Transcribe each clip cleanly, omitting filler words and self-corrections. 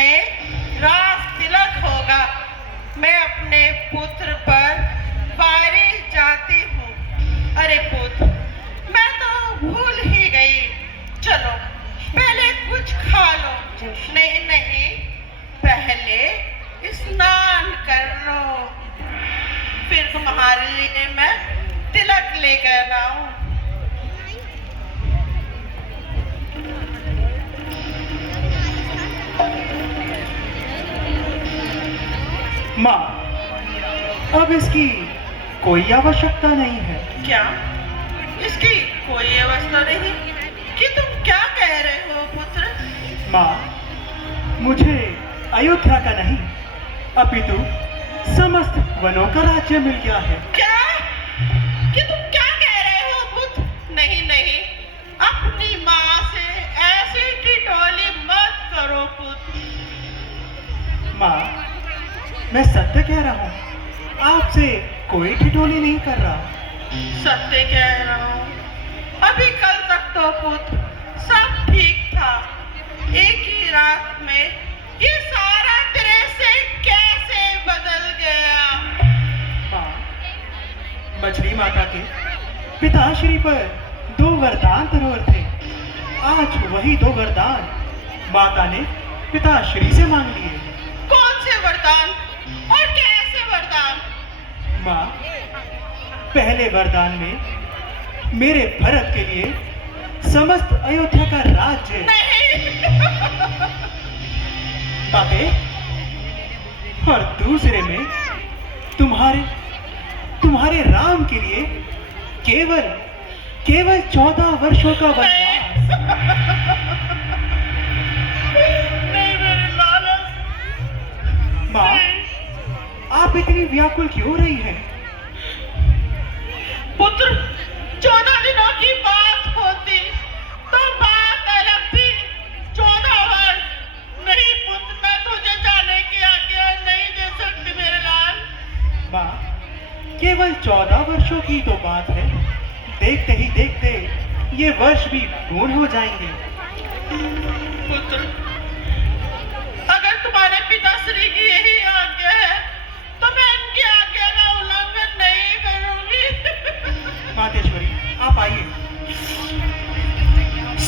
में राज तिलक होगा। मैं अपने पुत्र पर वारी जाती हूँ। अरे पुत्र, मैं तो भूल ही गई। चलो पहले कुछ खा लो। नहीं नहीं, पहले स्नान कर लो, फिर तुम्हारे लिए मैं तिलक लेकर आऊं। माँ, अब इसकी कोई आवश्यकता नहीं है। क्या इसकी कोई अवस्था नहीं? कि तुम क्या कह रहे हो पुत्र? माँ, मुझे अयोध्या का नहीं अपितु समस्त वनों का राज्य मिल गया है। क्या? कि तुम क्या कह रहे हो पुत्र? नहीं नहीं, अपनी माँ से ऐसी ठिठोली मत करो पुत्र। माँ, मैं सत्य कह रहा हूँ, आपसे कोई ठिठोली नहीं कर रहा। सत्य कह रहा हूँ। अभी कल तक तो पुत्र सब ठीक था। एक ही रात में ये सारा दृश्य कैसे बदल गया? माँ, मछली माता के पिताश्री पर 2 वरदान जरूर थे। आज वही 2 वरदान माता ने पिताश्री से मांग लिए। कौन से वरदान और कैसे वरदान? माँ, पहले वरदान में मेरे भरत के लिए समस्त अयोध्या का राज्य। नहीं। बाबे, और दूसरे में तुम्हारे राम के लिए केवल 14 वर्षों का वनवास। नहीं मेरे लालच। माँ, आप इतनी व्याकुल क्यों रही हैं? पुत्र, 14 दिनों की बात होती तो बात अलग थी। 14 वर्ष नहीं पुत्र, मैं तुझे जाने की आज्ञा नहीं दे सकती मेरे लाल। माँ, केवल 14 वर्षों की तो बात है। देखते ही देखते ये वर्ष भी पूर्ण हो जाएंगे। पुत्र, अगर तुम्हारे पिताश्री की यही आज्ञा है तो मैं इनकी आज्ञा का उल्लंघन नहीं करूंगी। मातेश्वरी, आप आइए।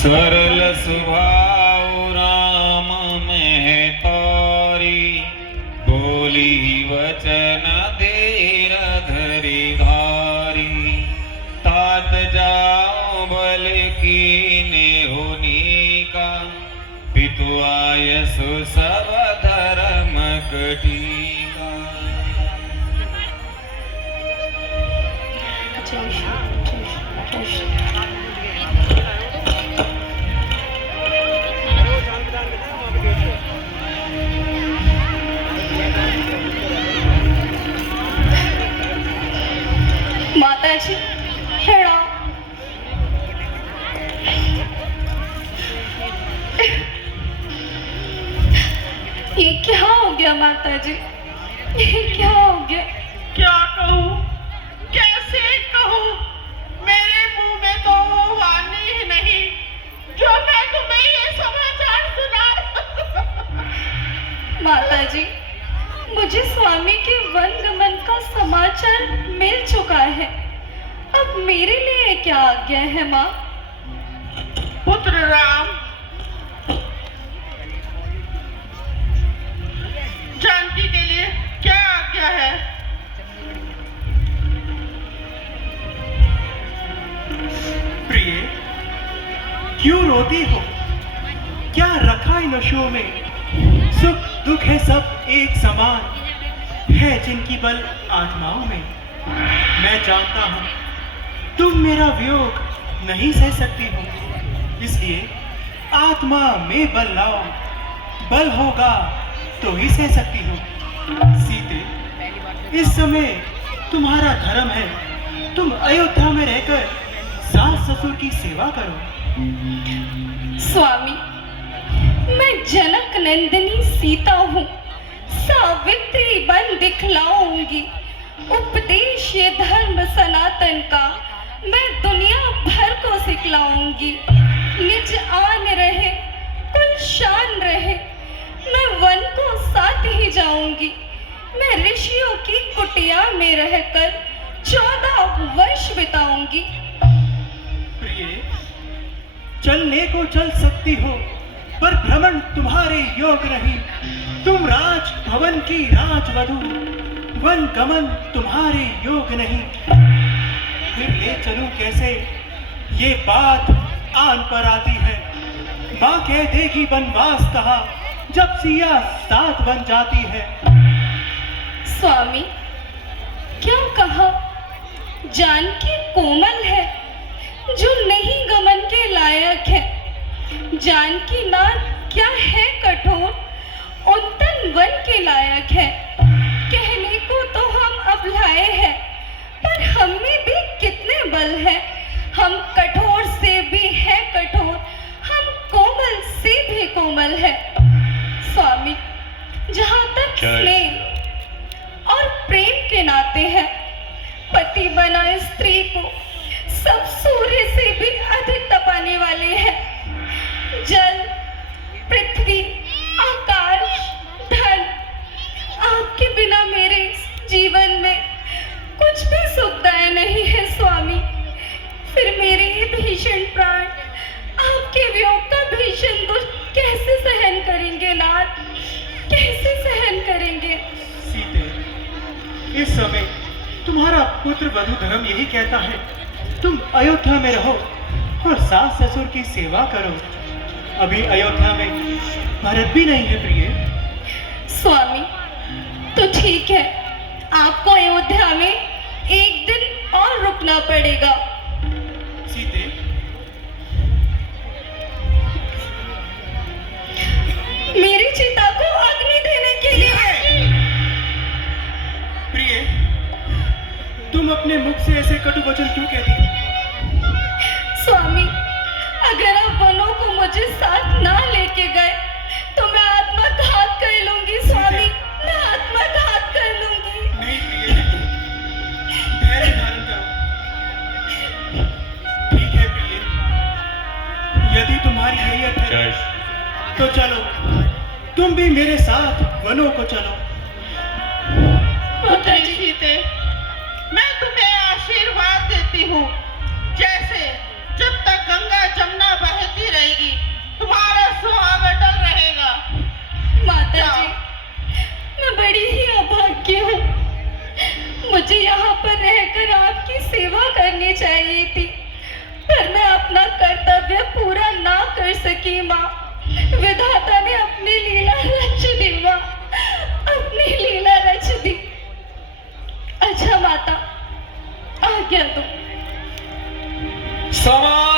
सरल स्वभाव राम में तारी, बोली वचन धीर धरि धारी। तात जाओ बल कीने होनी का, पितु आयसु सब धर्म कटीका। माताजी प्रणाम। ये क्या हो गया माताजी? ये क्या हो गया? क्या कहूँ, कैसे कहूँ? मेरे मुंह में तो वो वाणी ही नहीं जो मैं तुम्हें ये समाचार सुना। माताजी, मुझे स्वामी के वनगमन का समाचार मिल चुका है। अब मेरे लिए क्या आज्ञा है माँ? पुत्र राम, जानकी के लिए क्या आज्ञा है? प्रिय, क्यों रोती हो? क्या रखा इन नशों में? सुख दुख है सब एक समान, है जिनकी बल आत्माओं में। मैं जानता हूँ तुम मेरा वियोग नहीं सह सकती हो, इसलिए आत्मा में बल लाओ। बल होगा तो ही सह सकती हो। सीते, इस समय तुम्हारा धर्म है, तुम अयोध्या में रहकर सास ससुर की सेवा करो। स्वामी, मैं जनक नंदिनी सीता हूँ। सावित्री बन दिखलाऊंगी। उपदेश ये धर्म सनातन का मैं दुनिया भर को सिखलाऊंगी। निज आन रहे, कुल शान रहे, मैं करूंगी। मैं ऋषियों की कुटिया में रहकर 14 वर्ष बिताऊंगी। प्रिय, चलने को चल सकती हो, पर भ्रमण तुम्हारे योग नहीं। तुम राज भवन की राजवधु, वन गमन तुम्हारे योग नहीं। फिर ले चलूं कैसे, ये बात आन पर आती है। माँ कह देगी वनवास कहा, जब सिया साथ बन जाती है। स्वामी, क्या कहा? जानकी कोमल है जो नहीं गमन के लायक है। जानकी नाथ क्या है कठोर, उद्दन वन के लायक है। कहने को तो हम अब लाए हैं, पर हम में भी कितने बल है। हम कठोर से भी है कठोर, हम कोमल से भी कोमल है। स्वामी, जहाँ तक स्नेह और प्रेम के नाते हैं, पति बना स्त्री को सब सूर्य से भी अधिक तपाने वाले हैं। जल, पृथ्वी, आकाश, धन, आपके बिना मेरे जीवन में कुछ भी सुखदायी नहीं है स्वामी। फिर मेरे ये भीषण प्राण आपके वियोग का भीषण दुख कैसे सहन करेंगे नाथ, कैसे सहन करेंगे? सीते, इस समय तुम्हारा पुत्र वधु धर्म यही कहता है, तुम अयोध्या में रहो और सास ससुर की सेवा करो। अभी अयोध्या में भरत भी नहीं है प्रिय। स्वामी, तो ठीक है, आपको अयोध्या में एक दिन और रुकना पड़ेगा। सीते, मेरी चिता को अग्नि देने के लिए। प्रिय, तुम अपने मुख से ऐसे कटु वचन क्यों कहती हो? स्वामी, अगर आप वनों को मुझे साथ ना लेके गए तो मैं आत्मघात कर लूंगी स्वामी, मैं आत्मघात कर लूंगी। नहीं प्रिय, धैर्य धारण करो। ठीक है प्रिय, यदि तुम्हारी हैयत है तो चलो, तुम भी मेरे साथ वनों को चलो। पुत्री सीते, मैं तुम्हें आशीर्वाद देती हूँ, जैसे जब तक गंगा जमुना बहती रहेगी तुम्हारा सुहाग अटल रहेगा। माता जी, मैं बड़ी ही अभाग्य हूँ। मुझे यहाँ पर रहकर आपकी सेवा करनी चाहिए थी, पर मैं अपना कर्तव्य पूरा ना कर सकी माँ। विधाता ने अपनी लीला रच दी माँ, अपनी लीला रच दी। अच्छा माता, आज्ञा दो। समा